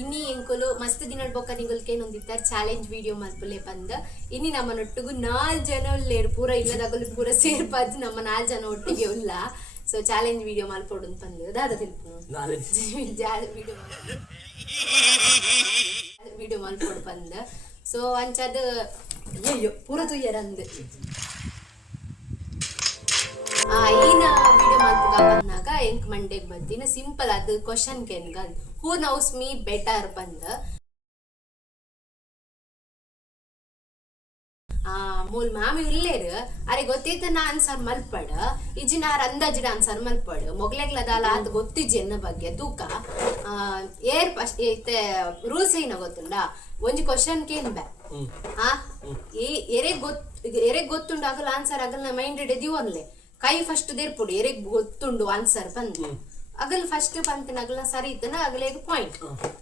ಇನ್ನಿ ಎಂಕುಲು ಮಸ್ತ್ ದಿನ ಬೊಕ್ಕ ನಿಂಗುಲ್ಕೆ ನೊಂದಿತ್ತಾರೆ ಚಾಲೆಂಜ್ ವಿಡಿಯೋ ಮಲ್ಪುಲೆ ಬಂದ ಇನ್ನಿ ನಮ್ಮನೊಟ್ಟಿಗೂ 4 ಜನ ಉಳ್ಳೇರು ಪೂರ ಇಲ್ಲದಾಗಲು ಪೂರ ಸೇರ್ಪಾದ್ ನಮ್ಮ 4 ಜನ ಒಟ್ಟಿಗೆ ಉಲ್ಲ ಸೊ ಚಾಲೆಂಜ್ ವಿಡಿಯೋ ಮಲ್ಪೊಡು ಬಂದು ದಾದ ತಿಳ್ಪು ವಿಡಿಯೋ ಮಲ್ಪೊಡು ಬಂದ ಸೊ ಅಂಚದ ಅಯ್ಯೋ ಪೂರ ತುಯ್ಯರಂದು ಈನ ವಿಡಿಯೋ ಮಲ್ಪುಗ ಬಂದಾಗ ಎಂಕ್ ಮಂಡೆಗ್ ಬಂದಿನ ಸಿಂಪಲ್ ಅದು ಕ್ವಶನ್ ಕೆನ್ಗಂದ್ ಹೂ ನೌಸ್ ಮೀ ಬೆಟರ್ ಬಂದ ಮೂಲ್ ಮಾಮಿ ಇಲ್ಲೇರು ಅರೆ ಗೊತ್ತಿತ್ತ ನಾ ಆನ್ಸರ್ ಮಲ್ಪಡ ಇಜಿನಾರ್ ಅಂದಾಜಿಡ ಆನ್ಸರ್ ಮಲ್ಪಡ ಮೊಗ್ಲೆಗ್ಲದಾಲ ಅದು ಗೊತ್ತಿಜ್ಜಿ ಎನ್ನ ಬಗ್ಗೆ ತೂಕ ಏರ್ ಫಸ್ಟ್ ಐತೆ ರೂಲ್ಸ್ ಏನ ಗೊತ್ತುಂಡ ಒಂಜಿ ಕ್ವಶನ್ ಕೇನ್ ಬೇ ಎರೆಗ್ ಗೊತ್ತುಂಡು ಆಗಲ್ಲ ಆನ್ಸರ್ ಆಗಲ್ಲ ಮೈಂಡ್ ಎದಿವನ್ಲೆ ಕೈ ಫಸ್ಟ್ ದೇರ್ಪುಡು ಎರೆಗ್ ಗೊತ್ತುಂಡು ಆನ್ಸರ್ ಬಂದು ಅಗಲ್ ಫಸ್ಟ್ ಪಂತನ ಅಗಲ ಸರಿ ಇತ್ತನ ಅಗಲೇಗ ಪಾಯಿಂಟ್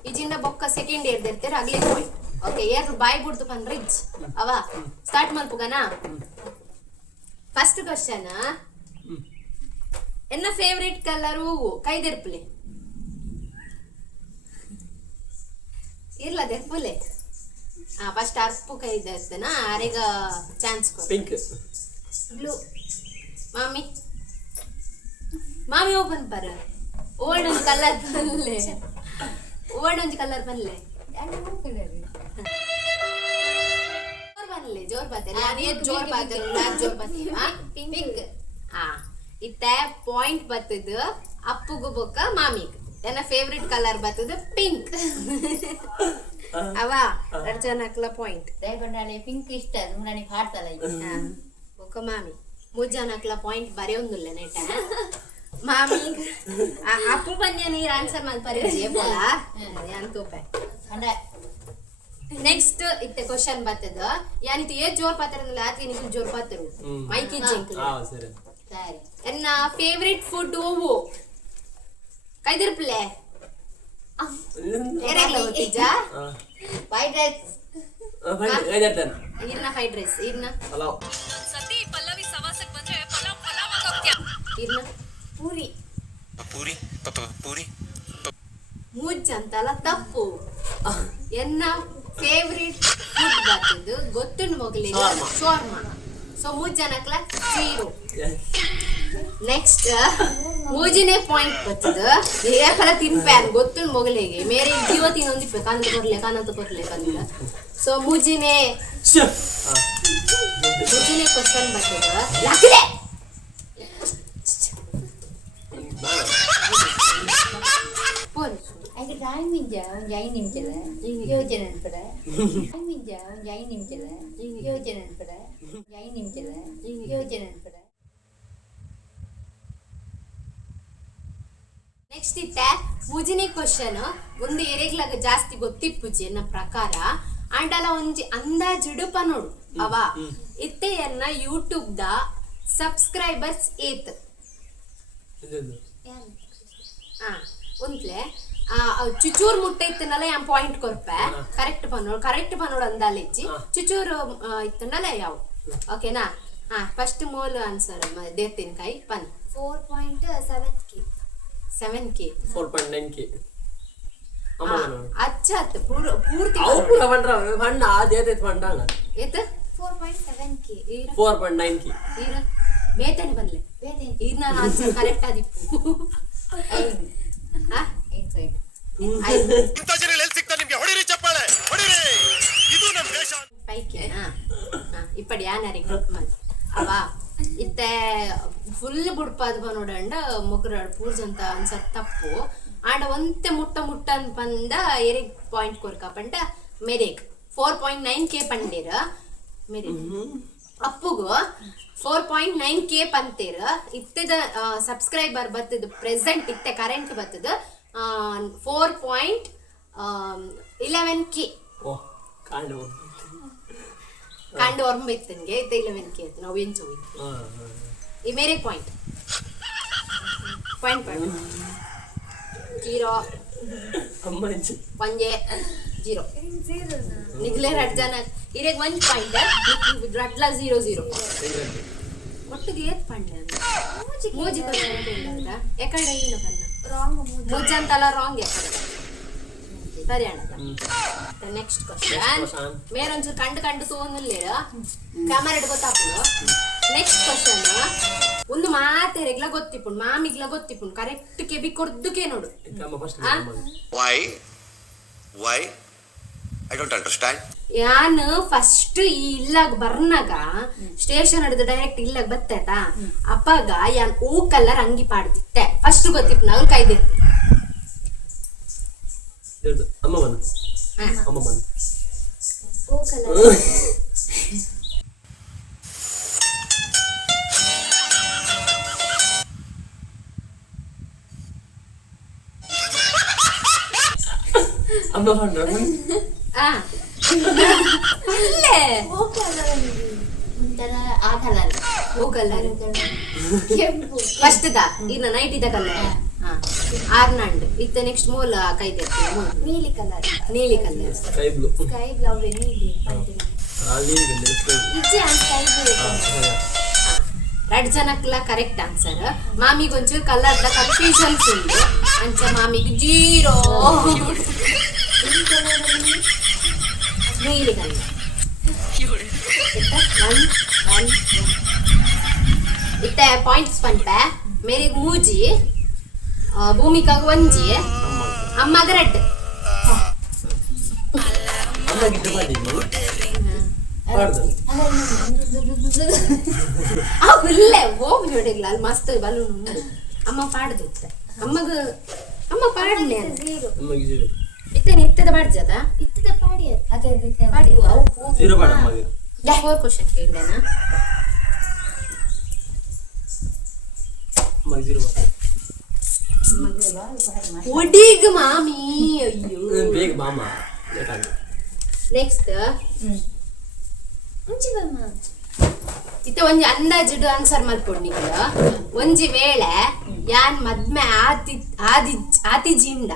ಇಜಿಂದ ಬೊಕ್ಕ ಸೆಕೆಂಡ್ ಇಯರ್ ದೇರ್ತಾರೆ ಅಗಲೇಗ ಪಾಯಿಂಟ್ ಓಕೆ ಏರ್ ಬಾಯ್ ಬಿಡ್ತು ಪನ್ ರಿಚ್ ಅವ ಸ್ಟಾರ್ಟ್ ಮಲ್ಪುಗನ ಫಸ್ಟ್ ಕ್ವಶನ್ ಎನ್ನ ಫೇವರೇಟ್ ಕಲರ್ ಹೂವು ಕೈ ದೇರ್ಪುಲೆ ಇರ್ಲ ದೇರ್ಪುಲೆ ಫಸ್ಟ್ ಅರ್ಪು ಕೈ ದೇರ್ತನ ಅರೆಗ ಚಾನ್ಸ್ ಕೊಡು ಪಿಂಕ್ ಬ್ಲೂ ಮಾಮಿ ಮಾಮಿ ಓಪನ್ ಪರ ಓಲ್ಡ್ ಒಂದು ಕಲರ್ ಬನ್ಲೆ ಓಲ್ಡ್ ಒಂದು ಕಲರ್ ಬನ್ಲೆ ಬನ್ಲೆ ಜೋರ್ ಬಾತೆ ಜೋರ್ ಬಾತೆ ಜೋರ್ ಬಾತೆ ಪಿಂಕ್ ಇತ್ತ ಪಾಯಿಂಟ್ ಬತ್ತದ ಅಪ್ಪುಗು ಬೊಕ್ಕ ಮಾಮಿಗ್ ನನ್ನ ಫೇವ್ರೆಟ್ ಕಲರ್ ಬತ್ತದ ಪಿಂಕ್ ಅವ ಅರ್ಜನಕ್ಲ ಪಾಯಿಂಟ್ ದಯಗೊಂಡಾಳೆ ಪಿಂಕ್ ಇಷ್ಟ ನನಗೆ ಹಾಡ್ತಲ್ಲ ಬೊಕ್ಕ ಮಾಮಿ ಮೂಜನಕ್ಲ ಪಾಯಿಂಟ್ ಬರೆಯೊಂದುಲ್ಲ ನೆಟ ಮಾಮಿ ಅಪ್ಪು ಬನ್ಯ ನೀರ್ ಆನ್ಸರ್ ಮಲ್ಪರಿ ಬೋಲ ಅಂತೋಪೆ ನೆಕ್ಸ್ಟ್ ಇತ್ತೆ ಕ್ವಶನ್ ಬರ್ತದ ಯಾನಿತ್ತು ಏ ಜೋರ್ ಪಾತ್ರನಲ್ಲ ಆತ್ಗೆ ನಿಖಿಲ್ ಜೋರ್ ಪಾತ್ರು ಮೈಕಿ ಜಿಂಕ್ಲ ಸರಿ ಎನ್ನ ಫೇವರಿಟ್ ಫುಡ್ ಹೂವು ಕೈದಿರ್ಪ್ಲೆ ಏರೆಗ್ಲ ಗೊತ್ತಿಜ್ಜ ವೈಟ್ ರೈಸ್ ಇರ್ನ ಫ್ರೈಡ್ ರೈಸ್ ಇರ್ನ ಇರ್ನ ಪೂರಿ ಪೂರಿ ಪೂರಿ ಮೂಜ್ ಅಂತಲ್ಲ ತಪ್ಪು ಎನ್ನ ಫೇವ್ರೆಟ್ ಫುಡ್ ಬರ್ತದು ಗೊತ್ತುಂಡು ಮೊಗಲಿಗೆ ಶೋರ್ಮ ಸೊ ಮೂಜ್ ಜನಕ್ಲ 0 ನೆಕ್ಸ್ಟ್ ಮೂಜಿನೇ ಪಾಯಿಂಟ್ ಬರ್ತದ ಏಕಲ ತಿನ್ಪ್ಯಾನ್ ಗೊತ್ತುಂಡು ಮೊಗಲಿಗೆ ಮೇರೆ ಜೀವ ತಿನ್ನೊಂದಿಪ್ಪೆ ಕಾನಂತ ಕೊರ್ಲೆ ಕಂದ ಸೊ ಮೂಜಿನೇ ಕ್ವಶನ್ ಬರ್ತದ ಲಾಕಿದೆ అయితే టైమింగ్ ಒಂದು 5 ನಿಮಿಷದ ಯೋಜನೆ ಅನ್ಪಡ ಟೈಮಿಂಗ್ ಒಂದು 5 ನಿಮಿಷದ ಯೋಜನೆ ಅನ್ಪಡ 5 ನಿಮಿಷದ ಯೋಜನೆ ಅನ್ಪಡ ನೆಕ್ಸ್ಟ್ ಇತ್ತೆ ಮೂಜಿನೇ ಕ್ವಶನ್ ಒಂದು ಎರೆಗ್ಲಾಗ ಜಾಸ್ತಿ ಗೊತ್ತಿಪ್ಪುಜಿ ಎನ್ನ ಪ್ರಕಾರ ಅಂಡಲ ಒಂಜಿ ಅಂದಾಜಿಡುಪ ನೋಡು ಅವ ಇತ್ತೆ ಎನ್ನ ಯೂಟ್ಯೂಬ್ ದ ಸಬ್ಸ್ಕ್ರೈಬರ್ಸ್ ಏತ್ ಒಂದ್ಲೆ ಚುಚೂರ್ ಮುಟ್ಟೆ ಇತ್ತನಲ್ಲ ಯಾನ್ ಪಾಯಿಂಟ್ ಕೊರ್ಪೆ ಕರೆಕ್ಟ್ ಪನ್ನೋಡು ಅಂದಾಲೆಚ್ಚಿ ಚುಚೂರು ಇತ್ತನಲ್ಲ ಯಾವ ಓಕೆನಾ ಫಸ್ಟ್ ಮೋಲ್ ಆನ್ಸರ್ ದೇರ್ತೀನಿ ಕೈ ಪನ್ 7K 4.9K ಅಚ್ಚತ್ ಪೂರ್ತಿ ಪೂರ ಬಂಡ್ರ ಬಣ್ಣ ಅದೇತೆ ಬಂಡಾಂಗ ಏತ 4.7K 4.9K ಈರ ಬೇತನೆ ಬನ್ಲೆ ಈರ್ನ ಆನ್ಸರ್ ಕರೆಕ್ಟ್ ಆದಿಪ್ಪು ಇಂಥ ಜನ ಎಲ್ಲಿ ಸಿಗ್ತಾರೆ ನಿಮ್ಗೆ ಹೊಡಿರಿ ಚಪ್ಪಾಳೆ ಹೊಡಿರಿ ಇದು ನಮ್ಮ ದೇಶ ಪೈಕೇನಾ ಇಪ್ಪಡಿ ಯಾನರಿಗೆ ಅವ ಇತ್ತೆ ಫುಲ್ ಬುಡ್ಪಾದ ನೋಡಂಡ ಮುಗ್ರ ಪೂರ್ಜಂತ ಆನ್ಸರ್ ತಪ್ಪು ಆಂಡ ಒಂತೆ ಮುಟ್ಟ ಅಂತ ಬಂದ ಎರಿಗ್ ಪಾಯಿಂಟ್ ಕೊರ್ಕಪಂಟ ಮೇರೆಗ್ 4.9K ಪಂಡೇರ ಮೇರೆಗ್ ಅಪ್ಪುಗು 4.9K ಪಂತೇರ ಇತ್ತದ ಸಬ್ಸ್ಕ್ರೈಬರ್ ಬರ್ತದ ಪ್ರೆಸೆಂಟ್ ಇತ್ತೆ ಕರೆಂಟ್ ಬರ್ತದ 4.11K ಕಾಂಡು ಓರ್ಮ ಇತ್ತಂಗೆ ಇತ್ತೆ 11K ಅಂತ ನಾವು ಎಂಚು ಈ ಮೇರೆ ಪಾಯಿಂಟ್ 0 ಪಂಜೆ 0 ನಿಗ್ಲೆ ರಡ್ಜನ ಇರೆಗ್ 1 ಪಾಯಿಂಟ್ ರಡ್ಲ 0 ಒಟ್ಟಿಗೆ ಏತ್ ಪಂಡೆ ಅಂತ ಮೂಜಿ ಯಾಕಂದ್ರೆ ಏನು ಬನ್ನ ರಾಂಗ್ ಮೂಜಿ ಅಂತಲ್ಲ ರಾಂಗ್ ಯಾಕಂದ್ರೆ ಸರಿ ಅಣ್ಣ ನೆಕ್ಸ್ಟ್ ಕ್ವಶನ್ question. ಮೇರೊಂಚೂರು ಕಂಡು ತೋന്നിಲ್ಲ ಕ್ಯಾಮರಾ ಗೊತ್ತಾಪುಡು ನೆಕ್ಸ್ಟ್ ಕ್ವಶನ್ ಒಂದು ಮಾತೆರೆಗ್ಲ ಗೊತ್ತಿಪ್ಪುಂಡು ಮಾಮಿಗ್ಲ ಗೊತ್ತಿಪ್ಪುಂಡು ಕರೆಕ್ಟ್ ಕೆಬಿ ಕೊರ್ದುಕೆ ನೋಡು ಅಮ್ಮ ಫಸ್ಟ್ ಆ? Why I don't understand. ಯಾನ್ ಫಸ್ಟ್ ಈ ಇಲ್ಲಾಗ ಬರ್ನಾಗ ಸ್ಟೇಷನ್ ಹಿಡಿದು ಡೈರೆಕ್ಟ್ ಇಲ್ಲಾಗ ಬತ್ತಾಯ್ತಾ ಅಪ್ಪಾಗ ಯಾನ್ ಓ ಕಲರ್ ಅಂಗಿ ಪಾಡ್ತಿತ್ತೆ ಫಸ್ಟ್ ಗೊತ್ತಿತ್ತು ನಾವು ಕೈದೆತ್ತಿ ಅಮ್ಮ ಬನ್ನು ಅಮ್ಮ ಬನ್ನು ಓ ಕಲರ್ ಅಮ್ಮ ಬಂದ್ರ ಅಲ್ಲೇ ಒಂಥರ ಆ ಕಲರ್ ಓ ಕಲರ್ ಕೆಂಪು ಫಸ್ಟ್ ದ ಇನ್ನ ನೈಟ್ ಇದ ಕಲರ್ ಆರ್ನಂಡ್ ಇತ್ತ ನೆಕ್ಸ್ಟ್ ಮೂಲ ಕೈದೆತ್ತಿ ನೀಲಿ ಕಲರ್ ನೀಲಿ ಕಲರ್ ಸ್ಕೈ ಬ್ಲೂ ಸ್ಕೈ ಬ್ಲೌ ನೀಲಿ ಪಂಟಿನ ಅಲ್ಲಿ ಇಜ್ಜೆ ಸ್ಕೈ ಬ್ಲೂ ಎರಡು ಜನಕ್ಕೆಲ್ಲ ಕರೆಕ್ಟ್ ಆನ್ಸರ್ ಮಾಮಿಗೆ ಒಂಚೂರು ಕಲರ್ದ ಕನ್ಫ್ಯೂಷನ್ಸ್ ಉಂಟು ಅಂಚ ಮಾಮಿಗೆ 0 ನೀಲಿ ಕಲರ್ ಇತ್ತೆ ಪಾಯಿಂಟ್ಸ್ ಪಂಪ ಮೇರಿಗೆ ಮೂಜಿ ಭೂಮಿಕಾಗ ಒಂಜಿ ಅಮ್ಮಗ ರೆಡ್ ಅಮ್ಮ ಗಿಟ್ಟ ಮಾಡಿದ್ವಿ ಪಾಡ್ದು ಹುಲ್ಲೆ ಹೋಗಿ ನೋಡಿಲ್ಲ ಅಲ್ಲಿ ಮಸ್ತ್ ಬಲೂನ್ ಅಮ್ಮ ಪಾಡ್ದು ಅಮ್ಮ ಪಾಡ್ಲೆ ಅಮ್ಮಗೆ ಜೀರೋ ಇತ್ತೆ ನಿತ್ಯದ ಬಾಡ್ಜದ ಇತ್ತದ ಪಾಡಿ ಅದೇ ಪಾಡಿ ಜೀರೋ ಬಾಡ ಅಮ್ಮಗೆ 4 ಕ್ವಶನ್ ಕೇಳಿದೆನಾ ಅಮ್ಮಗೆ ಜೀರೋ ಒಡಿಗ್ ಮಾಮಿ ಅಯ್ಯೋ ಬೇಗ ಬಾಮ ಲೇಟ್ ಆಗಿದೆ ನೆಕ್ಸ್ಟ್ ಮುಂಚೆ ಬಮ್ಮ ಇತ್ತೆ ಒಂಜಿ ಅಂದಾಜಿಡು ಆನ್ಸರ್ ಮಲ್ಪೊಡು ನಿಕ್ಲ ಒಂಜಿ ವೇಳೆ ಯಾನ್ ಮದ್ಮೆ ಆತಿಜಿಂದ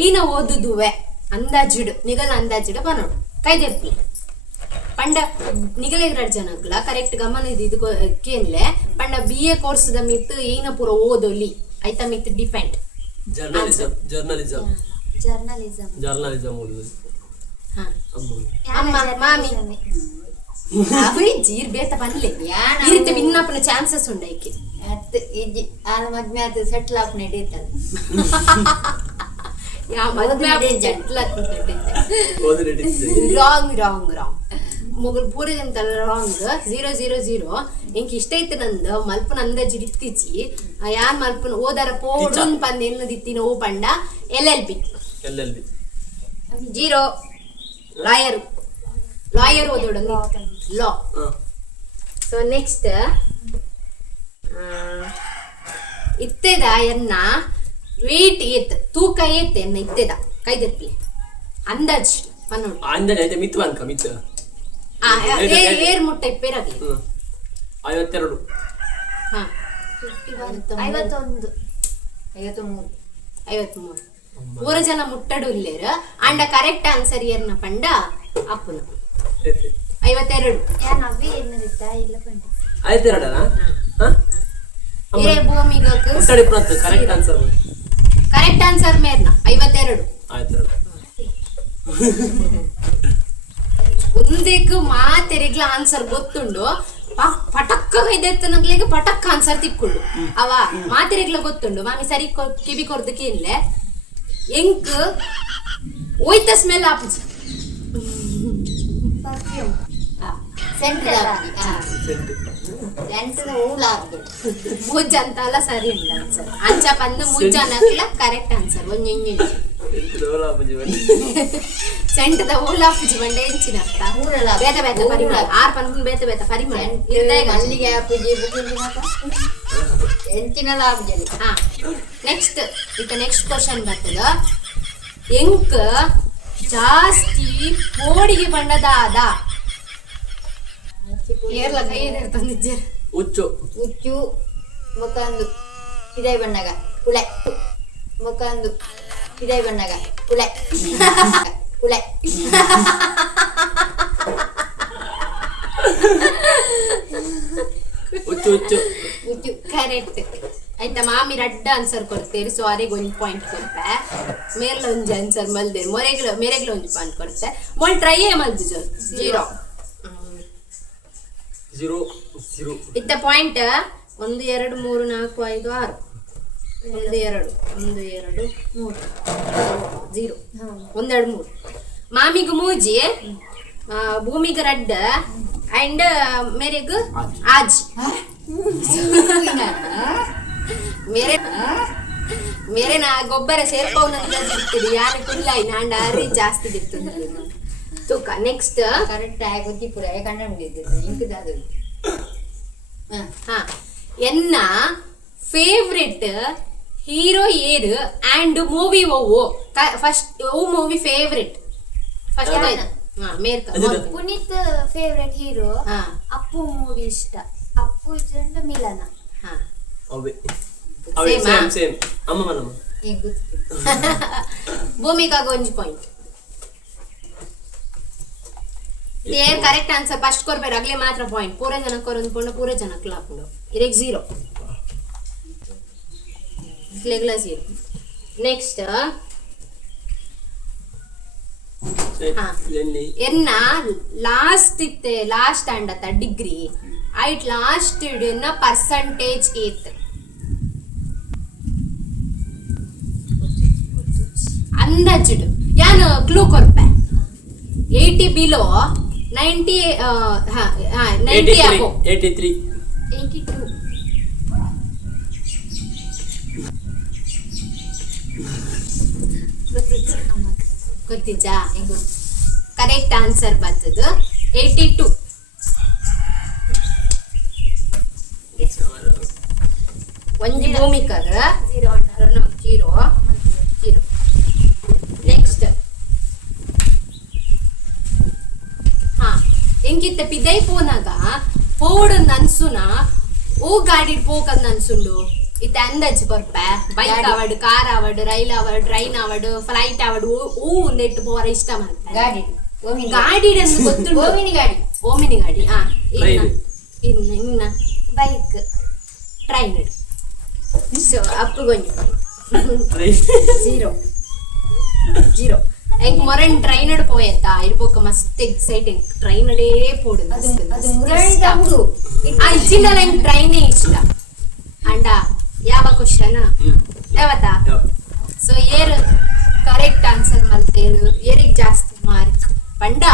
ಏನ ಓದುದುವೆ ಅಂದಾಜಿಡು ನಿಗಲ ಅಂದಾಜಿಡು ಬನ್ನೋಡು ಕೈದೆಪ್ಪಿ ಪಂಡ ನಿಗಲೆ 2 ಜನಕ್ಲ ಕರೆಕ್ಟ್ ಗಮನ ಇದು ಕೇನ್ಲೆ ಪಂಡ BA ಕೋರ್ಸ್ದ ಮಿತ್ ಏನ ಪೂರ ಓದೊಲಿ ಐತ ಮಿತ್ ಡಿಪೆಂಡ್ ಜರ್ನಲಿಸಮ್ ಓದುದು ಹಾ ಅಮ್ಮ ಅಮ್ಮ ಮಾಮಿ ಅವಿ ಜೀರ್ ಬೇತ ಬನ್ಲೆ ಇರಿತೆ ಭಿನ್ನಪ್ಪನ ಚಾನ್ಸಸ್ ಉಂಡ ಐಕೆ ಅತ್ತು ಇಜ್ಜಿ ಆಲ ಮದ್ಮೆ ಅದು ಸೆಟ್ಲ್ ಆಪ್ ನಡೀತದೆ ಯಾ ಮದ್ಮೆ ಜಟ್ಲ ಓದು ನಡೀತಿದೆ ರಾಂಗ್ ಮುಗಲ್ ಪೂರದಂತಲ್ಲ ರಾಂಗ್ 000 ಎಂಕ್ ಇಷ್ಟ ಐತೆ ನಂದು ಮಲ್ಪನ ಅಂದಾಜಿ ಇತ್ತೀಚಿ ಯಾನ್ ಮಲ್ಪನ ಓದಾರ ಪೋಡುನ್ ಪಂದ್ ಎನ್ನದಿತ್ತಿನ ಓ ಪಂಡ LLB 0 ಲಾಯರ್ ಓದೋಡ ಲಾ ಸೊ ನೆಕ್ಸ್ಟ್ ಇತ್ತೆದ ಎನ್ನ ವೇಟ್ ಏತ್ ತೂಕ ಏತ್ ಎನ್ನ ಇತ್ತೆದ ಕೈದೆಪ್ಪಿ ಅಂದಾಜ್ ಪನ್ನೋಡು ಅಂದಾಜು ಐತೆ ಮಿತ್ತು ಅನ್ಕ ಮಿತ್ತು ಏರ್ ಮುಟ್ಟ ಇಪ್ಪೇರಾಗ್ಲಿ 52 ಹಾ 51 53 ಮೂರು ಜನ ಮುಟ್ಟಡು ಇಲ್ಲೇರ ಅಂಡ ಕರೆಕ್ಟ್ ಆನ್ಸರ್ ಏರ್ನ ಪಂಡ ಅಪ್ಪನ 52 ಯಾನ್ ಅವೇ ಏನದಿತ್ತ ಇಲ್ಲ ಪಂಡ 52 ಹಿರೇ ಭೂಮಿಗೆ ಕರೆಕ್ಟ್ ಆನ್ಸರ್ ಮೇರ್ನ 52 ಒಂದೇಕು ಮಾತೆರೆಗ್ಲ ಆನ್ಸರ್ ಗೊತ್ತುಂಡು ಪಟಕ್ಕ ಇದೆತ್ತನಗ್ಲಿಗೆ ಪಟಕ್ಕ ಆನ್ಸರ್ ತಿಕ್ಕೊಂಡು ಅವ ಮಾತೆರೆಗ್ಲ ಗೊತ್ತುಂಡು ಮಾಮಿ ಸರಿ ಕಿವಿ ಕೊರ್ದಕ್ಕೆ ಇಲ್ಲೇ ಎಂಕ್ ಓಯ್ತ ಸ್ಮೆಲ್ ಆಪುಜಿ ಪರ್ಫ್ಯೂಮ್ ಸೆಂಟರ್ ಮುಜ್ಜ ಅಂತ ಅಲ್ಲ ಸರಿ ಉಂಡು ಆನ್ಸರ್ ಅಂಚ ಪಂದು ಮುಜ್ಜ ಅನ್ನಕ್ಲ ಕರೆಕ್ಟ್ ಆನ್ಸರ್ ಒಂಜಿ ಸೆಂಟದ ಓಲಾಪುಜಿ ಬಂಡೆ ಎಂಚಿನ ಅರ್ಥ ಬೇತ ಬೇತ ಪರಿಮಳ 6 ಪನ್ಪುನ್ ಬೇತ ಪರಿಮಳ ಮಲ್ಲಿಗೆ ಪೂಜೆ ಎಂಚಿನಲ್ಲ ಆಪುಜಿ ಹಾ ನೆಕ್ಸ್ಟ್ ನೆಕ್ಸ್ಟ್ ಕ್ವಶನ್ ಬರ್ತದ ಎಂಕ್ ಜಾಸ್ತಿ ಕೋಡಿಗೆ ಬಣ್ಣದಾದ ಏರ್ಲ ಕೈ ತಂದಿದ್ದೆ ಹುಚ್ಚು ಮುಖಂದು ಹಿರೈ ಬಣ್ಣಗ ಕುಳೆ ಮುಖಂದು ಹಿರೈ ಬಣ್ಣಗ ಕುಳೆ ಹುಚ್ಚು ಕರೆಕ್ಟ್ ಆಯ್ತಾ ಮಾಮಿ ರಡ್ಡ ಆನ್ಸರ್ ಕೊಡ್ತೇರಿ ಸೊ ಅವರಿಗೆ ಒಂದು ಪಾಯಿಂಟ್ ಕೊಡ್ತೆ ಮೇರ್ಲ ಒಂಜಿ ಆನ್ಸರ್ ಮಲ್ದೇರಿ ಮೇರೆಗ್ಲ ಒಂಜಿ ಪಾಯಿಂಟ್ ಕೊಡ್ತೆ ಮೊಲ್ ಟ್ರೈ ಮಲ್ದು ಜೀರೋ 0 0 ಇತ್ತ ಪಾಯಿಂಟ್ 1 2 3 4 5 6 1 2 3 0 1 2 3 ಮಾಮಿಗೆ ಮೂಜಿ ಭೂಮಿಗೆ ರಡ್ಡ ಅಂಡ್ ಮೇರೆಗ್ ಆಜ್ ಮೇರೆ ನಾ ಗೊಬ್ಬರ ಸೇರ್ಪವನಿರ್ತದೆ ಯಾರು ಕುಲ್ಲ ನಾಂಡ ಅರಿ ಜಾಸ್ತಿ ಇರ್ತದೆ ತೂಕ ನೆಕ್ಸ್ಟ್ ಕರೆಕ್ಟ್ ಆಗಿ ಗೊತ್ತಿ ಪುರ ಕಂಡುಹಿಡಿದಿದ್ದೆ ಇಂಕದಾದು ಹಾ ಎನ್ನ ಫೇವ್ರೆಟ್ ಹೀರೋ ಏರು ಅಂಡ್ ಮೂವಿ ಓ ಫಸ್ಟ್ ಓ ಮೂವಿ ಫೇವ್ರೆಟ್ ಫಸ್ಟ್ ಹಾ ಮೇರ್ಕ ಪುನೀತ್ ಫೇವ್ರೆಟ್ ಹೀರೋ ಹಾ ಅಪ್ಪು ಮೂವಿ ಇಷ್ಟ ಅಪ್ಪು ಜಂಡ ಮಿಲನ ಹಾ ಅವೇ Same, ಸೇಮ್ ಅಮ್ಮ ಮನಮ್ಮ ಈಗ ಗೊತ್ತು ಭೂಮಿಕಾಗ ಒಂಜಿ ಪಾಯಿಂಟ್ ಏರ್ ಕರೆಕ್ಟ್ ಆನ್ಸರ್ ಫಸ್ಟ್ ಕೊರ್ಬೇರು ಆಗ್ಲೇ ಮಾತ್ರ ಪಾಯಿಂಟ್ ಪೂರ ಜನಕ್ಕೆ ಕೊರೊಂದ್ಕೊಂಡು ಪೂರ ಜನಕ್ಕೆ ಲಾಪುಂಡು ಇರೆಗ್ 0 ಇಸ್ಲೆಗ್ಲ 0 ನೆಕ್ಸ್ಟ್ ಹಾ ಎಲ್ಲಿ ಎನ್ನ ಲಾಸ್ಟ್ ಇತ್ತೆ ಲಾಸ್ಟ್ ಅಂಡತ್ತ ಡಿಗ್ರಿ ಐಟ್ ಲಾಸ್ಟ್ ಇಡನ್ನ ಪರ್ಸಂಟೇಜ್ ಏತ್ ಅಂದಾಜಿಡು ಯಾನು ಕ್ಲೂ ಕೊರ್ಪೆ 80 ಬಿಲೋ 90 90 ಅಬೋ 83 82 ಗೊತ್ತಿಚ್ಚಾ ಕರೆಕ್ಟ್ ಆನ್ಸರ್ ಬರ್ತದ 82 ಒಂಜಿ ಭೂಮಿಕಾಗ 0 0 ನೆಕ್ಸ್ಟ್ ಹಾ ಎಂಕಿತ್ತ ಪಿದೈ ಪೋನಾಗ ಪೋಡನ್ ಅನ್ಸುನ ಓ ಗಾಡಿ ಪೋಕಂದ್ ಅನ್ಸುಂಡು ಇತ್ತ ಅಂದಾಜ್ ಕೊರ್ಪೆ ಬೈಕ್ ಆವಡ್ ಕಾರ್ ಆವಡ್ ರೈಲ್ ಆವಡ್ ಟ್ರೈನ್ ಆವಡ್ ಫ್ಲೈಟ್ ಆವಡ್ ಓ ನೆಟ್ ಪೋರ ಇಷ್ಟ ಮಾಡ್ತಾರೆ ಗಾಡಿ ಓಮಿನಿ ಗಾಡಿ ಗೊತ್ತುಂಡು ಓಮಿನಿ ಗಾಡಿ ಓಮಿನಿ ಗಾಡಿ ಹಾ Train. ಇನ್ನ ಬೈಕ್ ಟ್ರೈನ್ ಸೊ ಅಪ್ಪುಗೊಂಜಿ 0 0 ಎಂಕ್ ಮೊರನ್ ಟ್ರೈನ್ ಪೋಯತ್ತ ಇರ್ಬೋಕ ಮಸ್ತ್ ಎಕ್ಸೈಟಿಂಗ್ ಟ್ರೈನ್ ಅಡೇ ಪೋಡು ಅದು ಮುರಳಿದ ಹುಡು ಇಚ್ಚಿಂದಲ್ಲ ಎಂಕ್ ಟ್ರೈನೇ ಇಷ್ಟ ಅಂಡ ಯಾವ ಕ್ವಶನ್ ಯಾವತ್ತಾ ಸೊ ಏರ್ ಕರೆಕ್ಟ್ ಆನ್ಸರ್ ಮಲ್ತೇರು ಏರಿಗೆ ಜಾಸ್ತಿ ಮಾರ್ಕ್ ಪಂಡ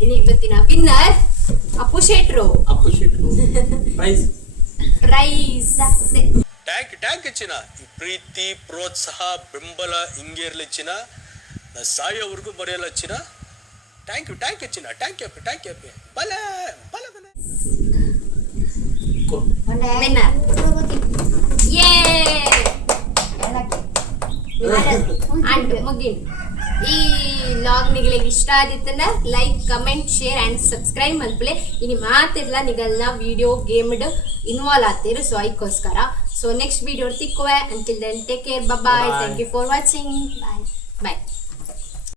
ಇನ್ನು ಇವತ್ತಿನ ವಿನ್ನರ್ ಅಪ್ಪು ಶೆಟ್ರು ಅಪ್ಪು ಶೆಟ್ರು ಪ್ರೈಸ್ ಪ್ರೈಸ್ ಟ್ಯಾಂಕ್ ಹೆಚ್ಚಿನ ಈ ಪ್ರೀತಿ ಪ್ರೋತ್ಸಾಹ ಬೆಂಬಲ ಹಿಂಗೆ ಇರ್ಲಿ ಚಿನ್ನ ನಾ ಸಾಯೋವರೆಗೂ ಮರೆಯಲ್ಲ ಚಿನ್ನ ಟ್ಯಾಂಕ್ ಹೆಚ್ಚಿನ ಟ್ಯಾಂಕ್ ಯಪ್ಪಿ ಬಲ ಬಲ ಬಲ ವಿನ್ನರ್ ಯೇ ಅಂಡ್ ಮುಗಿನ್ ಈ ಲಾಗ್ ನಿಗಳಿಗೆ ಇಷ್ಟ ಆದಿತ್ತಂದ್ರೆ like comment share and subscribe ಮಲ್ಪಲೆ ಇನ್ನು ಮಾತಿರ್ಲ ನಿಗಲ್ನ ವಿಡಿಯೋ ಗೇಮ್ಡ್ ಇನ್ವಾಲ್ವ್ ಆಗ್ತೀರಿ ಸೊ ಅದಕ್ಕೋಸ್ಕರ ಸೊ ನೆಕ್ಸ್ಟ್ ವಿಡಿಯೋ ತಿಕ್ಕುವೆ until then take care bye thank you for watching bye